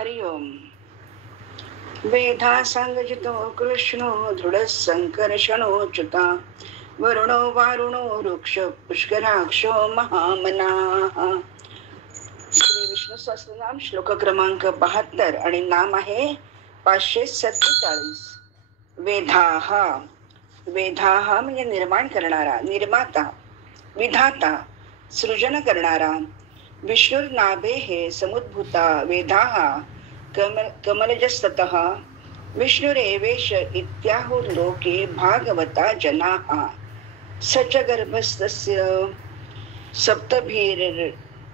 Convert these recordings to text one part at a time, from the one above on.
हरि ओम. वेधा सांगजितो कृष्णो दृढ संकर्षणो च्युता वरुणो वारुणो वृक्ष पुष्कराक्षो महामनाः. श्री विष्णू सहस्रनाम श्लोक क्रमांक 72 आणि नाम आहे 547. वेधाहा. वेधाहा म्हणजे निर्माण करणारा, निर्माता, विधाता, सृजन करणारा. विष्णुर्नाभे हे समुद्भूता वेधाहा कमलजस्ततः विष्णुरेवेश इत्याहुर लोके भागवता जनाः. सच गर्भस्तस्य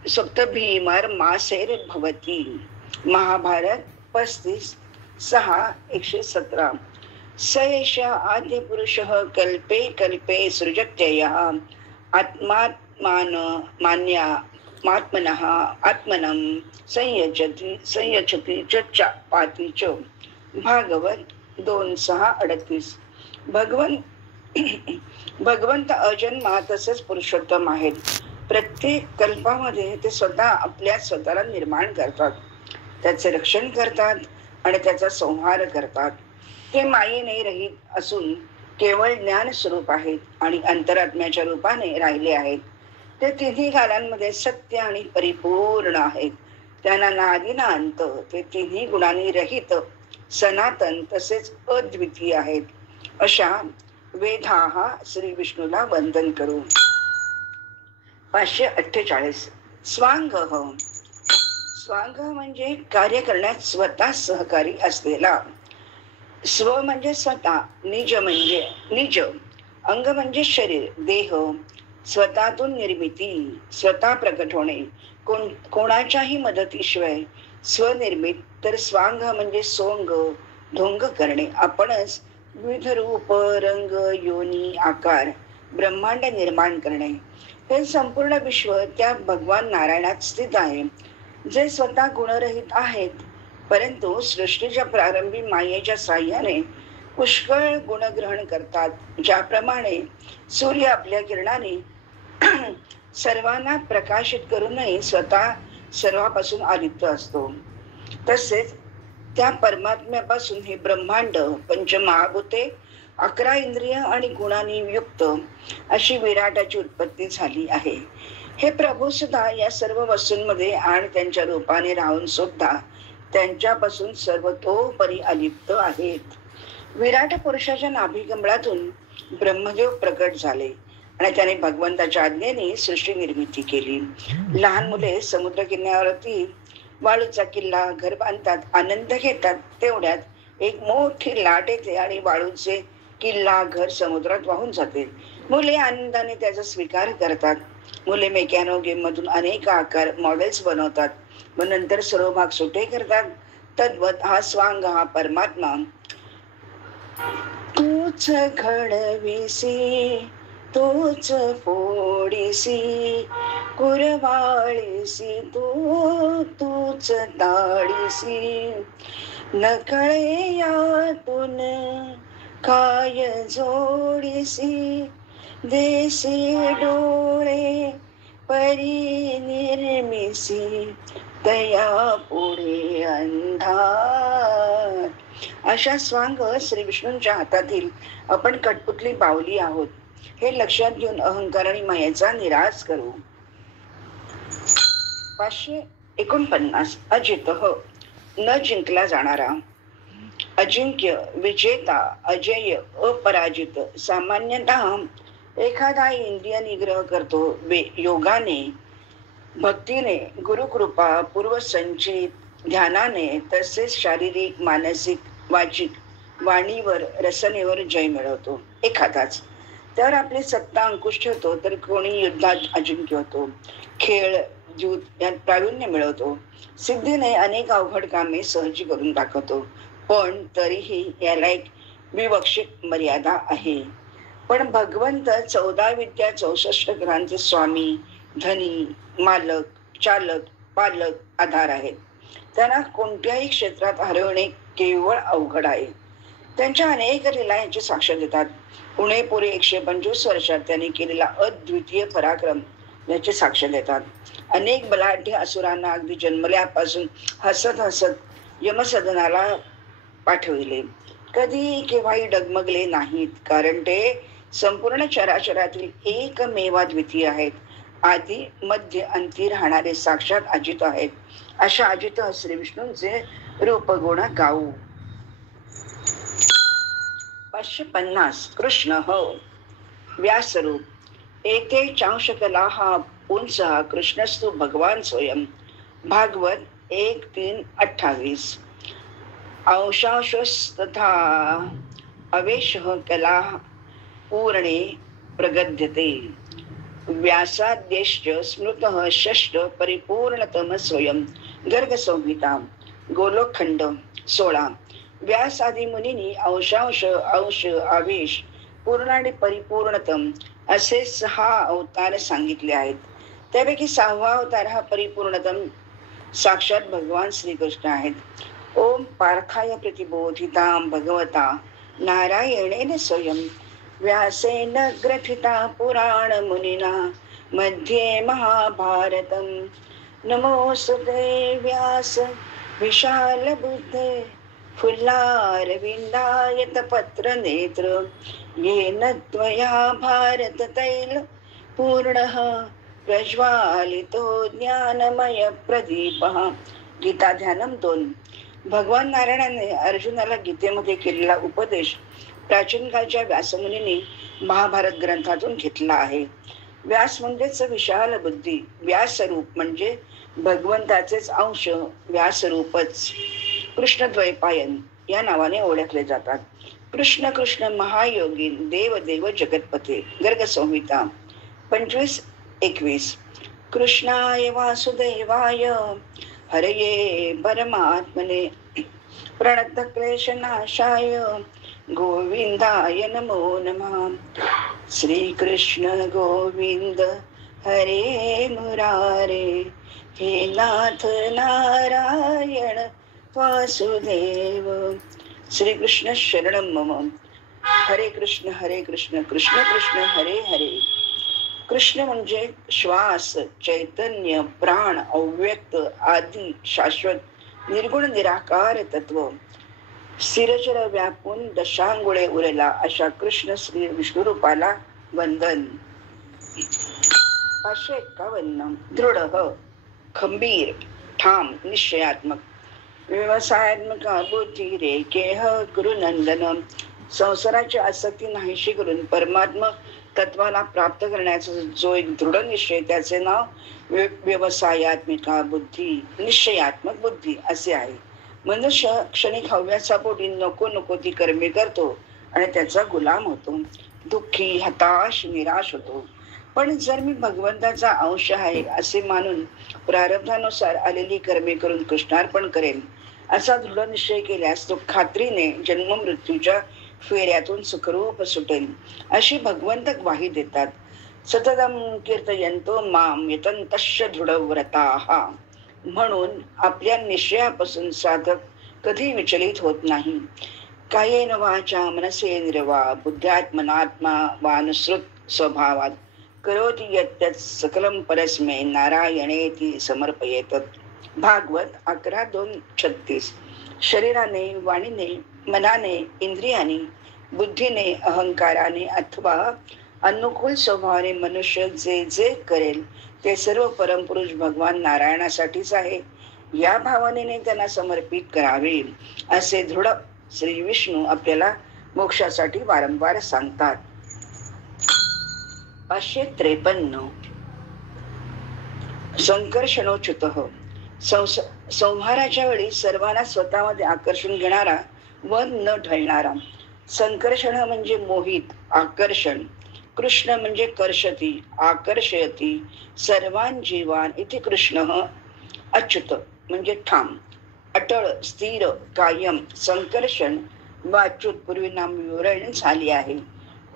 सप्तभीमर मासेर्भवति. महाभारत 35:6-117. स एष आद्य पुरुषः कल्पे कल्पे सृजत्ययः आत्मनः आत्मनं संयचति च पाति च. भागवत 2:6-38. भगवंत अजन्मा तसेच पुरुषोत्तम आहेत. प्रत्येक कल्पामध्ये ते स्वतःला निर्माण करतात, त्याचे रक्षण करतात आणि त्याचा संहार करतात. ते मायेने रहित असून केवळ ज्ञान स्वरूप आहेत आणि अंतरात्म्याच्या रूपाने राहिले आहेत. ते तिन्ही कालांमध्ये सत्य आणि परिपूर्ण आहेत. त्यांना ना आदी ना अंत. ते तिन्ही गुणांनी रहित, सनातन तसेच अद्वितीय आहेत. अशा वेधाहा श्री विष्णूला वंदन करू. 548. स्वांग. स्वांग म्हणजे कार्य करण्यात स्वतः सहकारी असलेला. स्व म्हणजे स्वतः, निज म्हणजे निज, अंग म्हणजे शरीर, देह, स्वतःतून निर्मिती, स्वतः प्रकट होणे, कोणाच्याही मदतीशिवाय स्वनिर्मित. तर स्वांग म्हणजे सोंग, ढोंग करणे. आपणच विविध रूप, रंग, योनी, आकार, ब्रह्मांड निर्माण करणे. हे संपूर्ण विश्व त्या भगवान नारायणात स्थित आहे, जे स्वतः गुणरहित आहेत, परंतु सृष्टीच्या प्रारंभी मायेच्या साह्याने पुष्कळ गुणग्रहण करतात. ज्याप्रमाणे सूर्य आपल्या किरणाने सर्वांना प्रकाशित करूनही स्वतः सर्वापासून आदित्य असतो, तसेच त्या परमात्म्यापासून हे ब्रह्मांड, पंचमहाभूते, 11 इंद्रिय आणि गुणांनी युक्त अशी विराटाची उत्पत्ती झाली आहे. हे प्रभू सुद्धा या सर्व वस्तूंमध्ये आणि त्यांच्या रूपाने राहून सुद्धा त्यांच्यापासून सर्वतोपरी अलिप्त आहेत. विराट पुरुषाच्या नाभिकमळातून ब्रह्मदेव प्रकट झाले आणि त्याने भगवंताच्या आज्ञेने सृष्टी निर्मिती केली. लहान मुले समुद्र किनाऱ्यावरती वाळूचा किल्ला, घर बांधतात, आनंद घेतात. तेवढ्यात एक मोठी लाट येते आणि वाळूचे किल्ला, घर समुद्रात वाहून जाते. मुले आनंदाने त्याचा स्वीकार करतात. मुले मेकॅनो गेम मधून अनेक आकार, मॉडेल्स बनवतात व नंतर सर्व भाग सुटे करतात. तद्वत हा स्वांग, हा परमात्मा, तूच घडविसी, तूच फोडीसी, कुरवाळीसी, तूच ताडीसी, नकळे यातून काय जोडीसी, देसी डोळे परी निर्मिसी, तया पुढे अंधार. अशा स्वांग श्री विष्णूंच्या हातातील आपण कठपुतली बावली आहोत. हे लक्षात घेऊन अहंकार आणि मायेचा निराश करू. 549. अजित. न जिंकला जाणारा. अजिंक्य, विजेता, अजय, अपराजित. सामान्यतः एखादा इंद्रिय निग्रह करतो योगाने, भक्तीने, गुरुकृपा, पूर्वसंचित ध्यानाने, तसेच शारीरिक, मानसिक, वाचिक, वाणीवर, रसनेवर जय मिळवतो एखादाच. तर आपली सत्ता अंकुश ठेवतो, तर कोणी युद्धात अजिंक्य होतो. खेळ, ज्यूत यात प्रावीण्य मिळवतो. सिद्धीने अनेक अवघड कामे सहजी करून दाखवतो. पण तरीही याला एक विवक्षित मर्यादा आहे. पण भगवंत 14 विद्या 64 ग्रहांचे स्वामी, धनी, मालक, चालक, पालक, आधार आहेत. त्यांना कोणत्याही क्षेत्रात हरवणे केवळ अवघड आहे. त्यांच्या अनेक लीला यांची साक्ष देतात. पुणे पुरे 125 वर्षात त्यांनी केलेला अद्वितीय पराक्रम याची साक्ष देतात. अनेक बलाढ्य असुरांना अगदी जन्मल्यापासून हसत हसत यमसदनाला पाठविले. कधी केव्हाही डगमगले नाहीत, कारण ते संपूर्ण चराचरातील एकमेवाद्वितीय आहेत. आदी मध्य अंती राहणारे साक्षात अजित आहेत. अशा अजित श्री विष्णूंचे रूपगुण गाऊ. 550 कृष्ण हो व्यासरूप एते चांशकलाः पुंसः कृष्णस्तु भगवान स्वयं. भागवत 1:3-28. अंशांशस्तथा अवेशः कला पूर्णे प्रगद्यते. व्यासाद्यश्च स्मृतः षष्ठ परिपूर्णतम स्वयं. गर्ग संहिता गोलोकखंड 16. व्यास आदी मुनींनी अंशांश, अंश, आवेश, पूर्ण आणि परिपूर्णतम असे 6 अवतार सांगितले आहेत. त्यापैकी 6वा अवतार हा परिपूर्णतम साक्षात भगवान श्रीकृष्ण आहेत. ओम पार्थाय प्रतिबोधितां भगवता नारायणेन स्वयं व्यासेन ग्रथिता पुराण मुनिना मध्ये महाभारतम. नमोस्तुते व्यास विशाल बुद्धे फुल्लारविंदायत पत्र नेत्र येन त्वया भारत तैल पूर्णः प्रज्वालितो ज्ञानमय प्रदीपः. गीता ध्यानम 2. भगवान नारायणाने अर्जुनाला गीतेमध्ये केलेला उपदेश प्राचीन काळच्या व्यासमुनींनी महाभारत ग्रंथातून घेतला आहे. व्यास म्हणजेच विशाल बुद्धी. व्यासरूप म्हणजे भगवंताचेच अंश, व्यासरूपच. कृष्णद्वैपायन या नावाने ओळखले जातात. कृष्ण कृष्ण महायोगीन देव देव जगतपते. गर्ग संहिता 25-21. कृष्णाय वासुदेवाय हरये परमात्मने प्रणतक्लेशनाशाय गोविंदाय नमो नमः. श्रीकृष्ण गोविंद हरे मुरारे हे नाथ नारायण वासुदेव. श्रीकृष्ण शरणं मम. हरे कृष्ण कृष्ण कृष्ण हरे हरे. कृष्ण म्हणजे श्वास, चैतन्य, प्राण, अव्यक्त, आदि, शाश्वत, निर्गुण, निराकार तत्व. स्थिरचर व्यापून दशांगुळे उरला अशा कृष्ण श्री विष्णू रूपाला वंदन. 551 दृढ, खंबीर, ठाम, निश्चयात्मक, व्यवसायात्मक बुद्धी रेकेह गुरुनंदन. संसाराची आसक्ती नाहीशी करून परमात्मा तत्वाला प्राप्त करण्याचा जो एक दृढ निश्चय, त्याचे नाव व्यवसायात्मिका बुद्धी, निश्चयात्मक बुद्धी असे आहे. मनुष्य क्षणिक हव्यासा पोटी नको नको ती कर्मे करतो आणि त्याचा गुलाम होतो. दुःखी, हताश, निराश होतो. पण जर मी भगवंताचा अंश आहे असे मानून प्रारब्धानुसार आलेली कर्मे करून कृष्णार्पण करेल असा दृढ निश्चय केल्यास तो खात्रीने जन्म मृत्यूच्या फेऱ्यातून सुखरूप सुटेल अशी भगवंत ग्वाही देतात. सततम कीर्तयन्तो माम यतन्तश्च दृढव्रताः. म्हणून आपल्या निश्चयापासून साधक कधी विचलित होत नाही. कायेन वाचा मनसेंद्रियवा बुद्ध्यात्मनात्मा वानुसृत स्वभावात करोति यत् सकलम परस्मै नारायणेति समर्पयेत. भागवत 11:2-36. शरीराने, वाणीने, मनाने, इंद्रियाने, बुद्धीने, अहंकाराने अथवा अनुकूल स्वभावाने मनुष्य जे जे करेल ते सर्व परमपुरुष भगवान नारायणासाठीच आहे या भावनेने त्यांना समर्पित करावे असे दृढ श्री विष्णू आपल्याला मोक्षासाठी वारंवार सांगतात. 553 संकर्षणोच्युतः. संहाराच्या वेळी सर्वांना स्वतःमध्ये आकर्षण घेणारा व न ढळणारा. संकर्षण म्हणजे मोहित, आकर्षण. कृष्ण म्हणजे कर्षती, आकर्षयती सर्वान जीवान. इथे कृष्ण अच्युत म्हणजे ठाम, अटळ, स्थिर, कायम. संकर्षण व अच्युत पूर्वी नाम विवरण झाली आहे.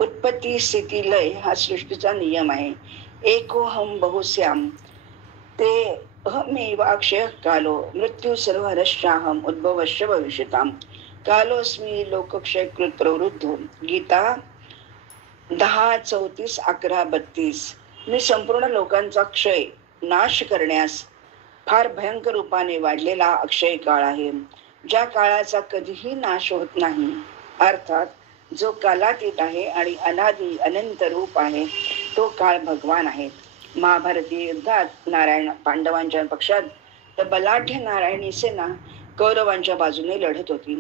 उत्पत्ती, स्थिती, लय हा सृष्टीचा नियम आहे. एकोहम बहुश्याम ते अहमेवाक्षय कालो मृत्यू सर्व हरश्चाहम उद्भवश्य भविष्यताम कालोस्मी लोकक्षयकृत प्रवृद्धो. गीता 10:34-11-32. मी संपूर्ण लोकांचा क्षय नाश करण्यास फार भयंकर रूपाने वाढलेला अक्षय काळ आहे, ज्या काळाचा कधीही नाश होत नाही, अर्थात जो कालातीत आहे आणि अनादी अनंत रूप आहे, तो काळ भगवान आहे. महाभारतीय युद्धात नारायण पांडवांच्या पक्षात तर बलाढ्य नारायणी सेना कौरवांच्या बाजूने लढत होती.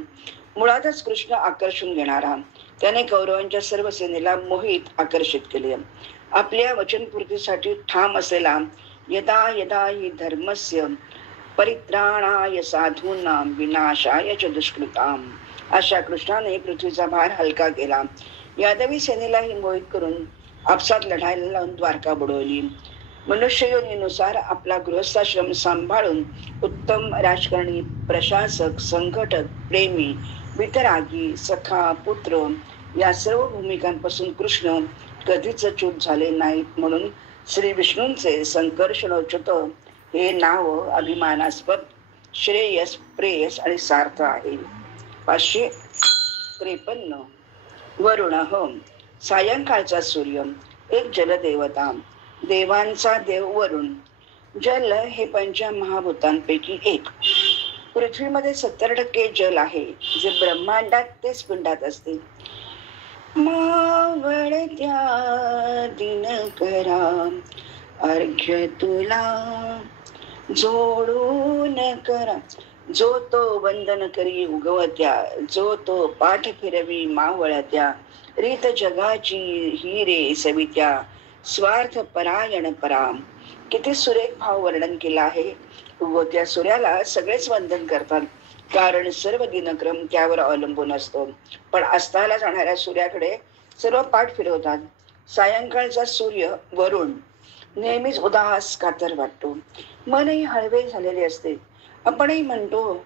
मुळातच कृष्ण आकर्षून घेणारा, त्याने कौरवांच्या सर्व सेनेला मोहित आकर्षित केले. आपल्या वचनपूर्तीसाठी ठाम असलेला यदा यदा हि धर्मस्य परित्राणाय साधूनां विनाशाय च दुष्कृताम, अशा कृष्णाने पृथ्वीचा भार हलका केला. यादवी सेनेलाही मोहित करून आपसात लढायला लावून द्वारका बुडवली. मनुष्ययोनीनुसार आपला गृहस्थाश्रम सांभाळून उत्तम राजकारणी, प्रशासक, संघटक, प्रेमी, वितरागी, सखा, पुत्र या सर्व भूमिकांपासून कृष्ण कधीच च्यूत झाले नाहीत. म्हणून श्री विष्णूंचे संकर्षणोच्युत हे नाव अभिमानास्पद, श्रेयस, प्रेयस आणि सार्थ आहे. 553. वरुण सायंकाळचा सूर्य, एक जलदेवता, देवांचा देव वरुण. जल हे पंचमहाभूतांपैकी एक. पृथ्वीमध्ये 70% जल आहे, जे ब्रह्मांडात तेच पिंडात असते. मावळत्या दिनकरा अर्घ्य तुला जोडून करा, जो तो वंदन करी उगवत्या, जो तो पाठ फिरवी मावळत्या, रीत जगाची ही रे सवित्या, स्वार्थ परायण पराम. किती सुरेख भाव वर्णन केला आहे. उगवत्या सूर्याला सगळेच वंदन करतात, कारण सर्व दिनक्रम त्यावर अवलंबून असतो. पण अस्ताला जाणाऱ्या सूर्याकडे सर्व पाठ फिरवतात. सायंकाळचा सूर्य वरुण नेहमीच उदास कातर वाटतो, मनही हळवे झालेले असते. आपणही म्हणतो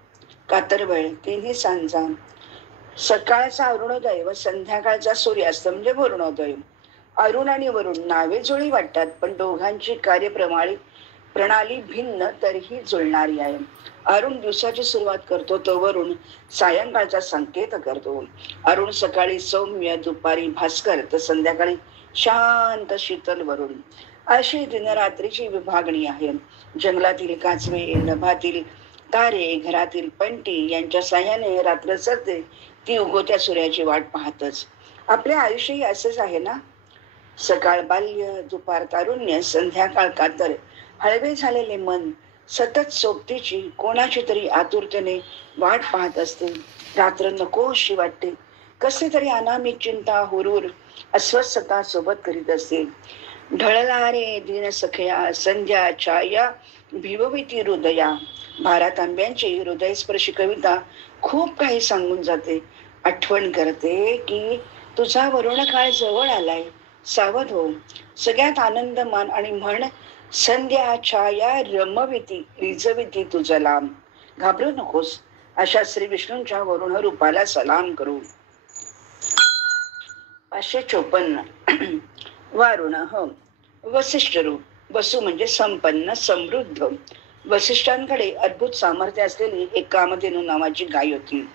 कातरवेळ, तिन्ही सांजा. सकाळचा अरुणोदय व संध्याकाळचा सूर्यास्त म्हणजे वरुणोदय. अरुण आणि वरुण नावे जुळी वाटतात, पण दोघांची कार्यप्रणाली भिन्न तरीही जुळणारी आहे. अरुण दिवसाची सुरुवात करतो, तो वरुण सायंकाळचा संकेत करतो. अरुण सकाळी सौम्य, दुपारी भास्कर, तर संध्याकाळी शांत शीतल वरुण. अशी दिनरात्रीची विभागणी आहे. जंगलातील काचवे, नभातील तारे, घरातील पंटी यांच्या साह्याने रात्र सरते, ती उगवत्या सूर्याची वाट पाहतच. आपले आयुष्यही असेच आहे ना. सकाळ बाल्य, दुपार तारुण्य, संध्याकाळ कातर. हळवे झालेले मन सतत सोबतीची कोणाची तरी आतुरतेने वाट पाहत असते. रात्र नकोशी वाटते. कसे तरी अनामिक चिंता, हुरूर, अस्वस्थता सोबत करीत असते. ढळला रे दिन सखया, संध्या छाया भिवविती हृदया. भारत आंब्यांची हृदयस्पर्शी कविता खूप काही सांगून जाते. आठवण करते की तुझा वरुण काळ जवळ आलाय, सावध हो. सगळ्यात आनंद मान आणि म्हण, संध्या छाया रमविती रिजविती तुझा लांब. घाबरू नकोस. अशा श्री विष्णूंच्या वरुण रूपाला सलाम करू. 554. वारुण वसिष्ठ रूप. वसु म्हणजे संपन्न, समृद्ध. वसिष्ठांकडे अद्भुत सामर्थ्य असलेली एक कामधेनू नावाची गाय होती.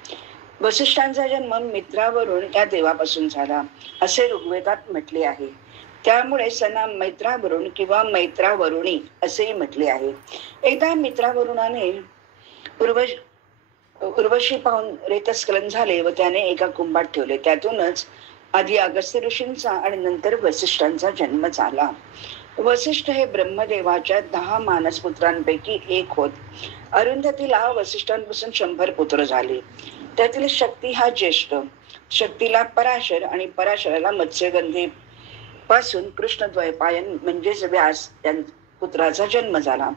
वसिष्ठांचा जन्म मित्रावरून या देवापासून झाला, असे ऋग्वेदात म्हटले आहे. त्यामुळे सना मैत्रावरुण किंवा मैत्रावरुणी असेही म्हटले आहे. एकदा मित्रावरुणाने उर्वशी पाहून रेतस्खलन झाले व त्याने एका कुंभात ठेवले. त्यातूनच आधी अगस्त्य ऋषींचा आणि नंतर वसिष्ठांचा जन्म झाला. वसिष्ठ हे ब्रह्मदेवाच्या 10 मानसपुत्रांपैकी एक होत. अरुंधतीला वसिष्ठांपासून 100 पुत्र झाले. त्यातील शक्ती हा ज्येष्ठ. शक्तीला पराशर आणि पराशराला मत्स्यगंधी पासून कृष्णद्वैपायन म्हणजेच व्यास या पुत्राचा जन्म झाला.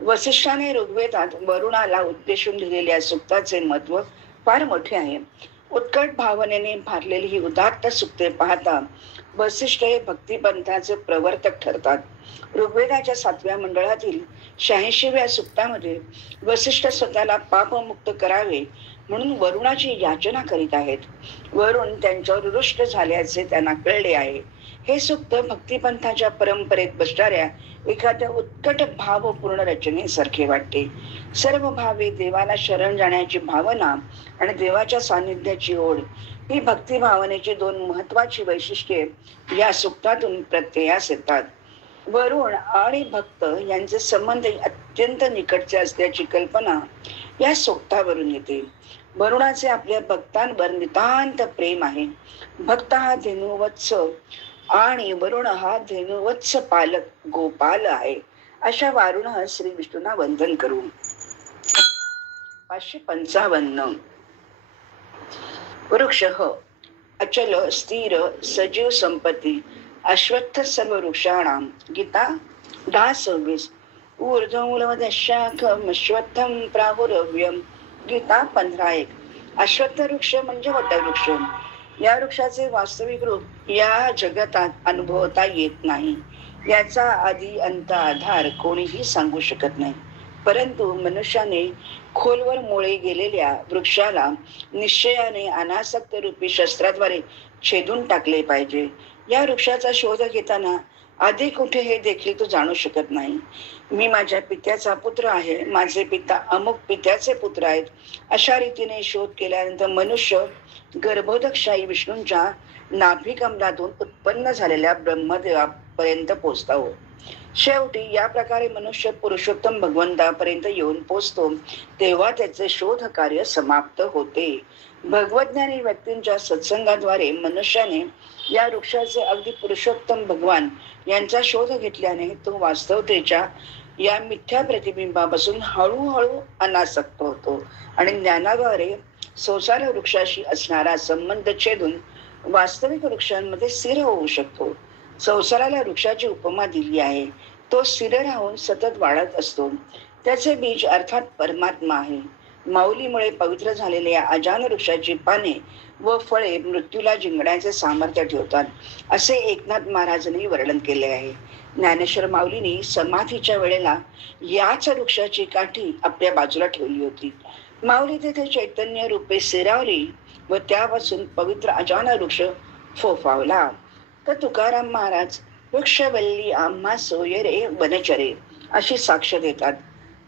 वसिष्ठाने ऋग्वेदात वरुणाला उद्देशून लिहिलेल्या सूक्ताचे महत्व फार मोठे आहे. उत्कट भावनेने भारलेली ही उदात्त सूक्ते पाहता वसिष्ठ हे भक्तिपंथाचे प्रवर्तक ठरतात. ऋग्वेदाच्या 7व्या मंडळातील 86व्या सूक्तामध्ये वसिष्ठ स्वतःला पापमुक्त करावे म्हणून वरुणाची याचना करीत आहेत. वरुण त्यांच्यावर रुष्ट झाल्याचे त्यांना कळले आहे. हे सूक्त भक्तिपंथाच्या परंपरेत बसणाऱ्या एखाद्या उत्कट भावपूर्ण रचनेसारखे वाटते. सर्व भावे देवाला शरण जाण्याची भावना आणि देवाच्या सानिध्याची ओढ ही भक्ती भावनेची 2 महत्वाची वैशिष्ट्ये या सूक्तातून प्रत्ययास येतात. वरुण आणि भक्त यांचे संबंध अत्यंत निकटचे असल्याची कल्पना या सोक्तावरून येते. वरुणाचे आपल्या भक्तांवर नितांत प्रेम आहे. भक्त हा धेनुवत्स आणि वरुण हा धेनुवत्स पालक गोपाल आहे. अशा वारुण श्री विष्णूंना वंदन करू. 555 वृक्ष अचल स्थिर सजीव संपत्ती अश्वत्थ सर्व वृक्षाणाम. गीता 10:26. ऊर्ध्वमूलमधशाखम अश्वत्थम प्राहुरव्यम. गीता 15:1. अश्वत्थ वृक्ष म्हणजे वटवृक्ष. या वृक्षाचे वास्तविक रूप या जगतात अनुभवता येत नाही. याचा आधी अंत आधार कोणीही सांगू शकत नाही. परंतु मनुष्याने खोलवर मुळे गेलेल्या वृक्षाला निश्चयाने अनासक्त रूपी शस्त्राद्वारे छेदून टाकले पाहिजे. या वृक्षाचा शोध घेताना आधी कुठे हे देखील तो जाणू शकत नाही. मी माझ्या पित्याचा पुत्र आहे, माझे पिता अमुक पित्याचे पुत्र आहेत, अशा रीतीने शोध केल्यानंतर मनुष्य गर्भोदकशाही विष्णूंच्या नाभिकमलातून उत्पन्न झालेल्या ब्रह्मदेवापर्यंत पोहोचतो. शेवटी या प्रकारे मनुष्य पुरुषोत्तम भगवंतापर्यंत येऊन पोचतो, तेव्हा त्याचे शोध कार्य समाप्त होते. भगवज्ञानी व्यक्तींच्या सत्संगाद्वारे मनुष्याने या वृक्षाचे अगदी पुरुषोत्तम भगवान यांचा शोध घेतल्याने तो वास्तवतेच्या या मिथ्या प्रतिबिंबापासून हळूहळू अनासक्त होतो आणि ज्ञानाद्वारे संसार वृक्षाशी असणारा संबंध छेदून वास्तविक वृक्षांमध्ये स्थिर होऊ शकतो. संसाराला वृक्षाची उपमा दिली आहे. तो स्थिर राहून सतत वाढत असतो. त्याचे बीज अर्थात परमात्मा आहे. माऊलीमुळे पवित्र झालेल्या अजान वृक्षाची पाने व फळे मृत्यूला जिंकण्याचे सामर्थ्य ठेवतात, असे एकनाथ महाराजांनी वर्णन केले आहे. ज्ञानेश्वर माऊलींनी समाधीच्या वेळेला याच वृक्षाची काठी आपल्या बाजूला ठेवली होती. माऊली तेथे चैतन्य रूपे स्थिरावली व त्यापासून पवित्र अजान वृक्ष फोफावला. तर तुकाराम महाराज वृक्षवल्ली आम्हा सोयरे वनचरे अशी साक्ष देतात.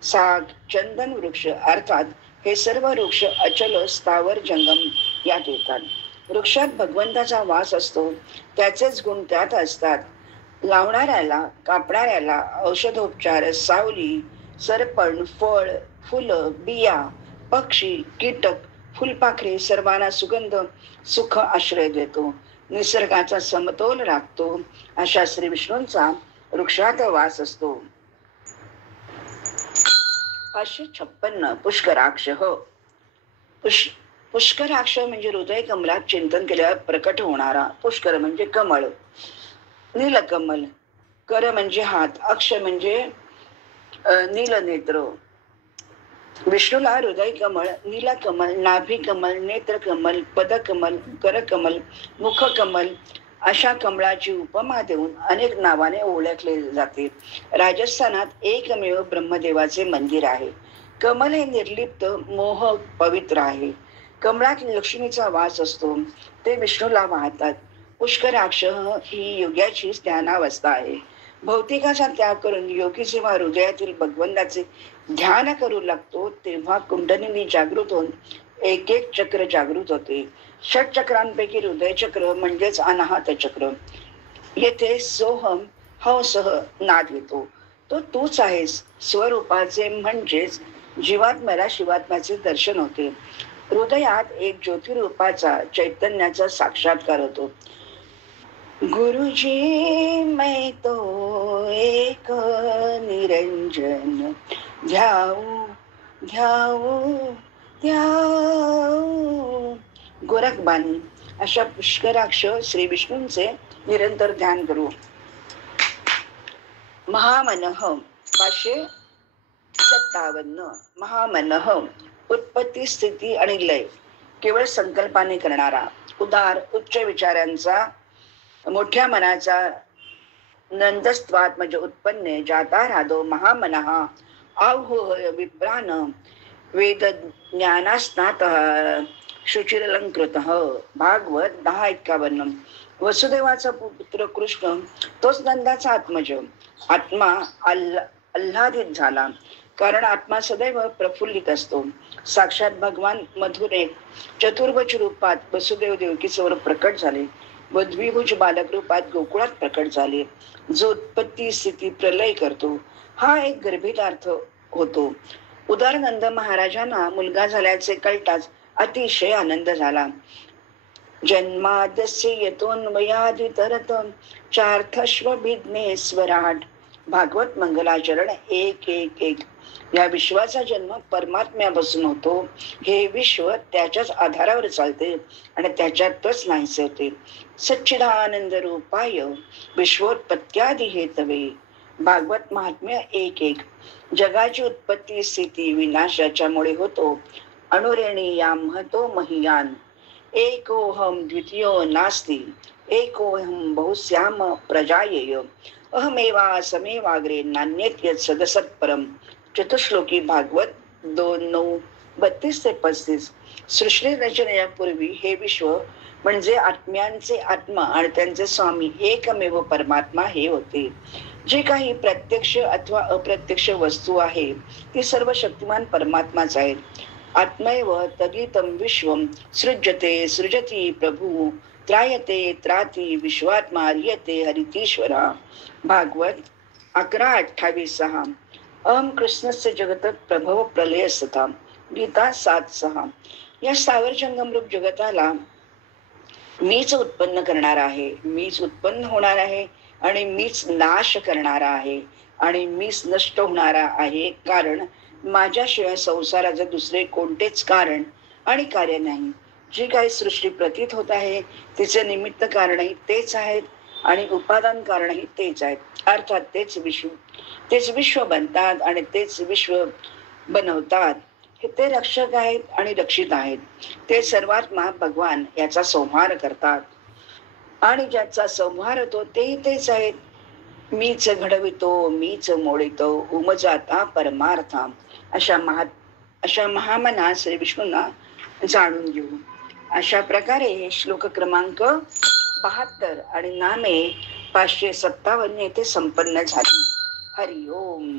साग, चंदन वृक्ष अर्थात हे सर्व वृक्ष अचल स्थावर जंगम यात येतात. वृक्षात भगवंताचा वास असतो, त्याचेच गुण त्यात असतात. लावणाऱ्याला, कापणाऱ्याला औषधोपचार, सावली, सरपण, फळ, फुलं, बिया, पक्षी, कीटक, फुलपाखरे सर्वांना सुगंध, सुख आश्रय देतो. निसर्गाचा समतोल राखतो. अशा श्री विष्णूंचा वृक्षात वास असतो. 556 पुष्कराक्ष. पुष्कराक्ष म्हणजे हृदय कमलात चिंतन केल्यावर प्रकट होणारा. पुष्कर म्हणजे कमळ, नीलकमल, कर म्हणजे हात, अक्ष म्हणजे नीलनेत्र. विष्णूला हृदय कमळ, नीलकमल, नाभी कमल, नेत्र कमल, पदकमल, करकमल, मुखकमल अशा कमळाची उपमा देऊन अनेक नावाने ओळखले जाते. राजस्थानात एकमेव ब्रह्मदेवाचे मंदिर आहे. कमल हे निर्लिप्त, मोह पवित्र आहे. कमळात लक्ष्मीचा वास असतो, ते विष्णूला वाहतात. पुष्कराक्ष ही योग्याची ध्यानावस्था आहे. भौतिकाचा त्याग करून योगी जेव्हा हृदयातील भगवंताचे ध्यान करू लागतो, तेव्हा कुंडलिनी जागृत होऊन एक एक चक्र जागृत होते. षट चक्रांपैकी हृदय चक्र म्हणजेच अनाहत चक्र. येथे सोहम हंसह नाद येतो. तो तूच आहेस स्वरूपाचे, म्हणजेच जीवात्म्याला शिवात्म्याचे दर्शन होते. हृदयात एक ज्योतिरूपाचा चैतन्याचा साक्षात्कार होतो. गुरुजी मैं तो एक निरंजन ध्याऊ ध्याऊ ध्याऊ. गोरखबाणी. अशा पुष्कराक्ष श्री विष्णूंचे निरंतर ध्यान करू. महामनः. 557 महामनः. उत्पत्ती, स्थिती आणि लय केवळ संकल्पाने करणारा, उदार उच्च विचारांचा, मोठ्या मनाचा, नंदस्त्वात म्हणजे उत्पन्ने, जाता राधो महामनः आहो विप्रान वेद ज्ञानास्नात शुचिरलंकृत. भागवत 10:51. वसुदेवाचा पुत्र कृष्ण तोच नंदाचा आत्मज. आत्मा आल्हादित झाला, कारण आत्मा सदैव प्रफुल्लित असतो. साक्षात भगवान मधुर एक चतुर्भुज रूपात वसुदेव देवकीसमोर प्रकट झाले. व द्विभुज बालक रूपात गोकुळात प्रकट झाले, जो उत्पत्ती स्थिती प्रलय करतो, हा एक गर्भित अर्थ होतो. उदारनंद महाराजांना मुलगा झाल्याचे कळताच अतिशय आनंद झाला. जन्मादस्य यतोन्वयादितरत चार्थश्वभिज्ञेश्वराट. भागवत मंगलाचरण 1:1:1. या विश्वाचा जन्म परमात्म्यापासून होतो. हे विश्व त्याच्याच आधारावर चालते आणि त्याच्यातच नाहीसे होते. सच्चिदानंद रूपाय विश्वोत्पत्त्यादी हेतवे. भागवत महात्म्य 1:1. जगाची उत्पत्ती स्थिती विनाशाच्यामुळे होतो. अणुरेणीया महतो महीयान. एकोहम द्वितीयो नास्ति. एकोहम बहुश्याम प्रजायेय. अहमेवा समेवाग्रे नान्येत सदसत्परम. चतुश्लोकी भागवत 2:9-32-35. सृष्टी रचनेपूर्वी हे विश्व म्हणजे आत्म्यांचे आत्मा आणि त्यांचे स्वामी एकमेव परमात्मा हे होते. जे काही प्रत्यक्ष अथवा अप्रत्यक्ष वस्तू आहे ती सर्व शक्तिमान परमात्माच आहे. आत्मैव तदितं विश्वं सृज्यते सृजती प्रभु. त्रायते त्राती विश्वात्मा रियते हरितीश्वरा. भागवत 11:28-6. अहम कृष्णस्य जगत प्रभव प्रलय सता. गीता 7:6. या स्थावर जंगमरूप जगताला मीच उत्पन्न करणार आहे, मीच उत्पन्न होणार आहे आणि मीच नाश करणारा आहे आणि मीच नष्ट होणारा आहे. कारण माझ्याशिवाय संसाराचे दुसरे कोणतेच कारण आणि कार्य नाही. जी काही सृष्टी प्रतीत होत आहे तिचे निमित्त कारणही तेच आहेत आणि उपादान कारणही तेच आहेत. अर्थात तेच विश्व बनतात आणि तेच विश्व बनवतात. ते रक्षक आहेत आणि रक्षित आहेत. ते सर्वात्मा भगवान याचा संहार करतात आणि ज्याचा संहार होतो तेच आहेत. मीच घडवितो मीच मोडितो उमजाता परमार्था. अशा महामना श्री विष्णूंना जाणून घेऊ. अशा प्रकारे श्लोक क्रमांक 72 आणि नामे 557 येथे संपन्न झाली. हरिओम.